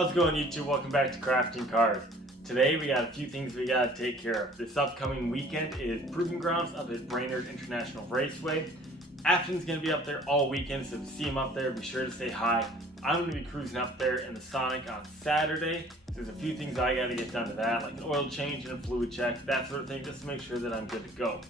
How's it going, YouTube? Welcome back to Crafting Cars. Today we got a few things we gotta take care of. This upcoming weekend is Proving Grounds up at Brainerd International Raceway. Afton's gonna be up there all weekend, so if you see him up there, be sure to say hi. I'm gonna be cruising up there in the Sonic on Saturday. There's a few things I gotta get done to that, like an oil change and a fluid check, that sort of thing, just to make sure that I'm good to go.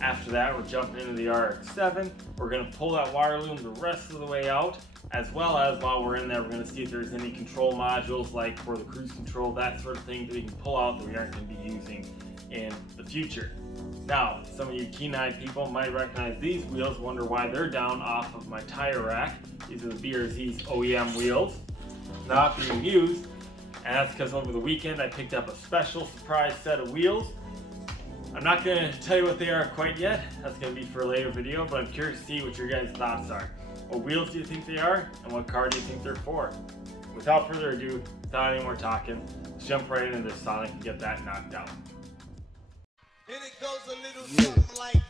After that, we're jumping into the RX-7. We're gonna pull that wire loom the rest of the way out, as well as while we're in there, we're gonna see if there's any control modules, like for the cruise control, that sort of thing, that we can pull out that we aren't gonna be using in the future. Now, some of you keen-eyed people might recognize these wheels, wonder why they're down off of my tire rack. These are the BRZ's OEM wheels, not being used, and that's because over the weekend I picked up a special surprise set of wheels. I'm not going to tell you what they are quite yet, that's going to be for a later video, but I'm curious to see what your guys' thoughts are. What wheels do you think they are, and what car do you think they're for? Without further ado, without any more talking, let's jump right into this Sonic and get that knocked out. And it goes a little something like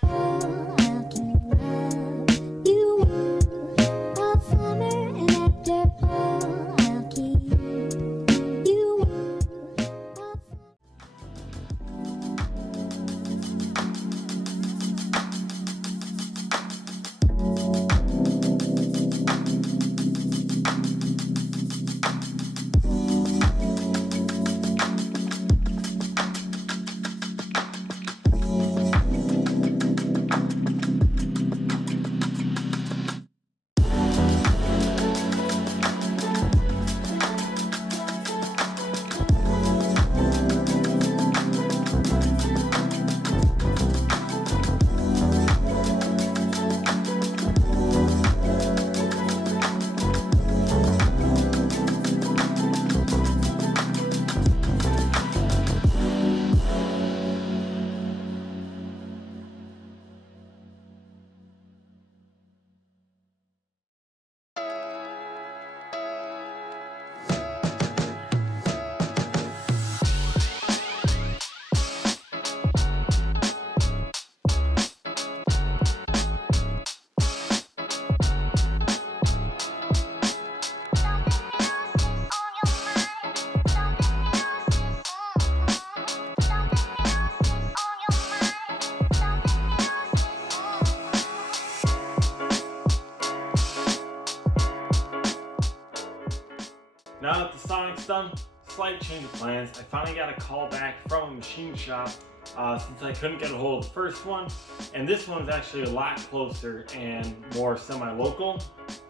Now that the Sonic's done, slight change of plans. I finally got a call back from a machine shop since I couldn't get a hold of the first one. And this one is actually a lot closer and more semi-local.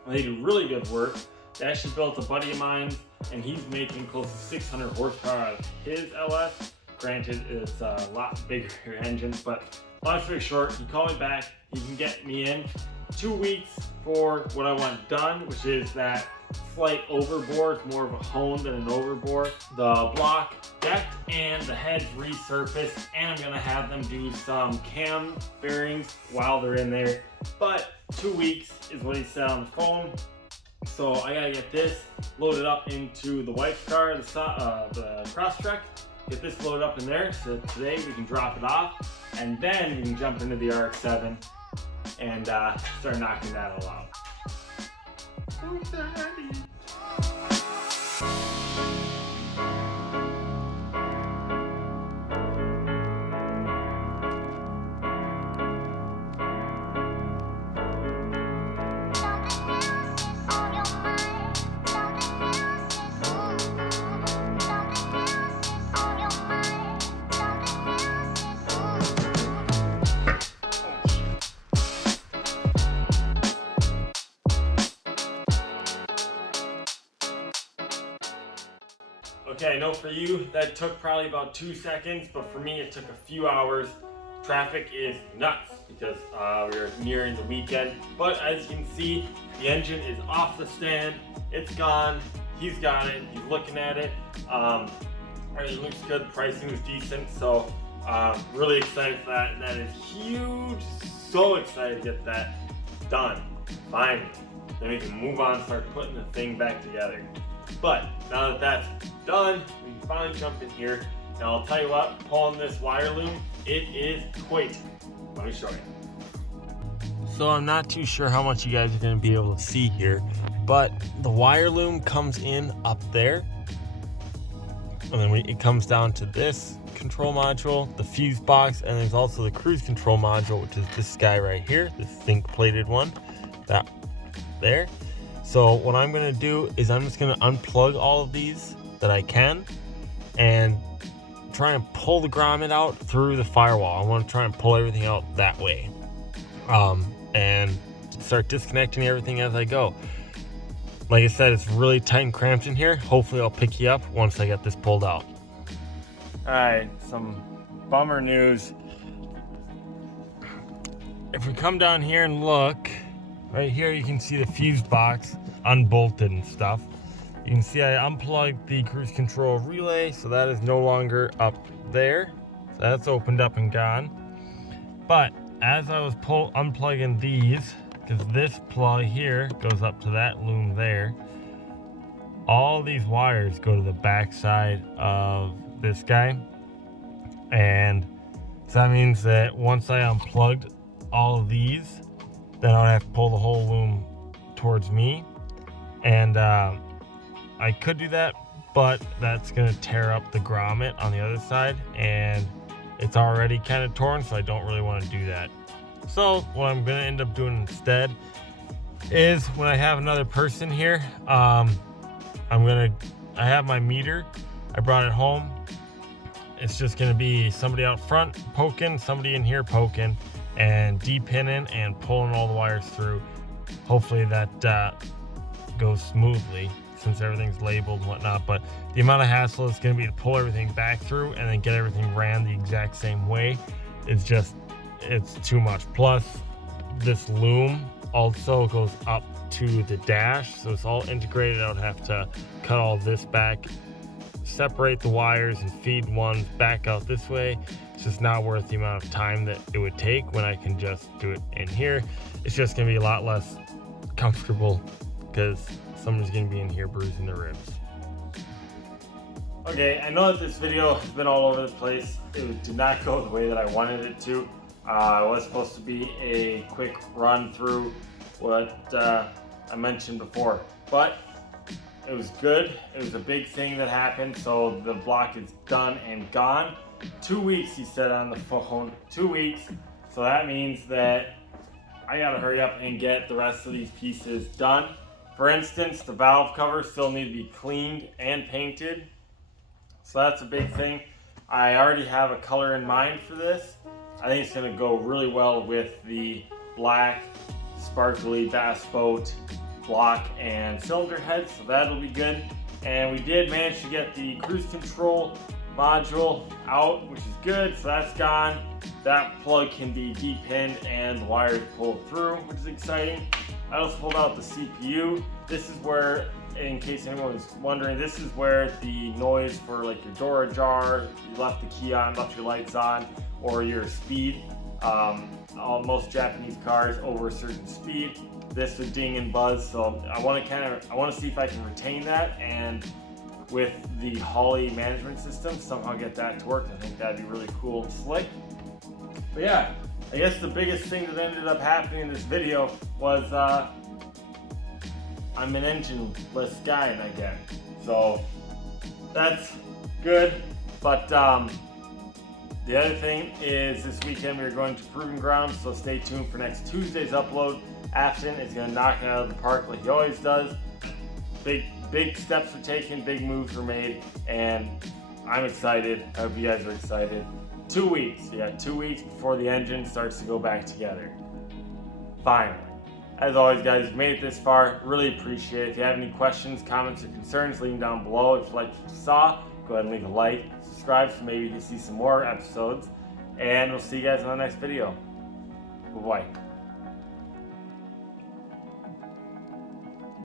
They do really good work. They actually built a buddy of mine, and he's making close to 600 horsepower out of his LS. Granted, it's a lot bigger engine, but long story short, he called me back. He can get me in 2 weeks for what I want done, which is that slight overboard, more of a hone than an overboard. The block decked and the heads resurfaced, and I'm gonna have them do some cam bearings while they're in there. But 2 weeks is what he said on the phone. So I gotta get this loaded up into the wife's car, the Crosstrek. Get this loaded up in there so today we can drop it off, and then we can jump into the RX-7 and start knocking that all out. So excited! Okay, I know for you that took probably about 2 seconds, but for me it took a few hours. Traffic is nuts because we're nearing the weekend. But as you can see, the engine is off the stand. It's gone. He's got it. He's looking at it. It looks good. Pricing is decent. So really excited for that. That is huge. So excited to get that done. Finally. Then we can move on and start putting the thing back together. But now that that's done, we can finally jump in here. Now I'll tell you what, pulling this wire loom, it is quick. Let me show you. So I'm not too sure how much you guys are going to be able to see here, but the wire loom comes in up there, And then it comes down to this control module, the fuse box, and there's also the cruise control module, which is this guy right here, the zinc plated one, that there. So what I'm gonna do is I'm just gonna unplug all of these that I can and try and pull the grommet out through the firewall. I want to try and pull everything out that way, and start disconnecting everything as I go. Like I said, it's really tight and cramped in here. Hopefully I'll pick you up once I get this pulled out. All right, some bummer news. If we come down here and look, right here you can see the fuse box unbolted and stuff. You can see I unplugged the cruise control relay, so that is no longer up there. So that's opened up and gone. But as I was unplugging these, because this plug here goes up to that loom there, all these wires go to the back side of this guy. And so that means that once I unplugged all of these, then I would have to pull the whole loom towards me. And I could do that, but that's gonna tear up the grommet on the other side, and it's already kind of torn, so I don't really want to do that. So what I'm gonna end up doing instead is, when I have another person here, I have my meter, I brought it home. It's just gonna be somebody out front poking, somebody in here poking, and de-pinning and pulling all the wires through. Hopefully that goes smoothly, since everything's labeled and whatnot. But the amount of hassle it's going to be to pull everything back through and then get everything ran the exact same way, it's too much. Plus this loom also goes up to the dash, so it's all integrated. I would have to cut all this back, separate the wires, and feed one back out this way. It's just not worth the amount of time that it would take when I can just do it in here. It's just going to be a lot less comfortable because someone's going to be in here bruising their ribs. Okay, I know that this video has been all over the place. It did not go the way that I wanted it to. It was supposed to be a quick run through what I mentioned before, but it was good. It was a big thing that happened, so the block is done and gone. 2 weeks, he said on the phone, 2 weeks. So that means that I gotta hurry up and get the rest of these pieces done. For instance, the valve covers still need to be cleaned and painted. So that's a big thing. I already have a color in mind for this. I think it's gonna go really well with the black, sparkly bass boat block and cylinder head, so that'll be good. And we did manage to get the cruise control module out, which is good, so that's gone. That plug can be de-pinned and the wires pulled through, which is exciting. I also pulled out the CPU. This is where, in case anyone was wondering, this is where the noise for like your door ajar, you left the key on, left your lights on, or your speed. Most Japanese cars over a certain speed, this would ding and buzz. So I want to see if I can retain that, and with the Holley management system, somehow get that to work. I think that'd be really cool and slick. But yeah, I guess the biggest thing that ended up happening in this video was I'm an engine-less guy again. So that's good. But the other thing is, this weekend we're going to Proving Grounds, so stay tuned for next Tuesday's upload. Afton is going to knock it out of the park like he always does. Big steps were taken, big moves were made, and I'm excited. I hope you guys are excited. 2 weeks, yeah, 2 weeks before the engine starts to go back together. Finally. As always, guys, if you made it this far, really appreciate it. If you have any questions, comments, or concerns, leave them down below. If you liked what you saw, go ahead and leave a like, subscribe, so maybe you can see some more episodes, and we'll see you guys in the next video. Bye-bye.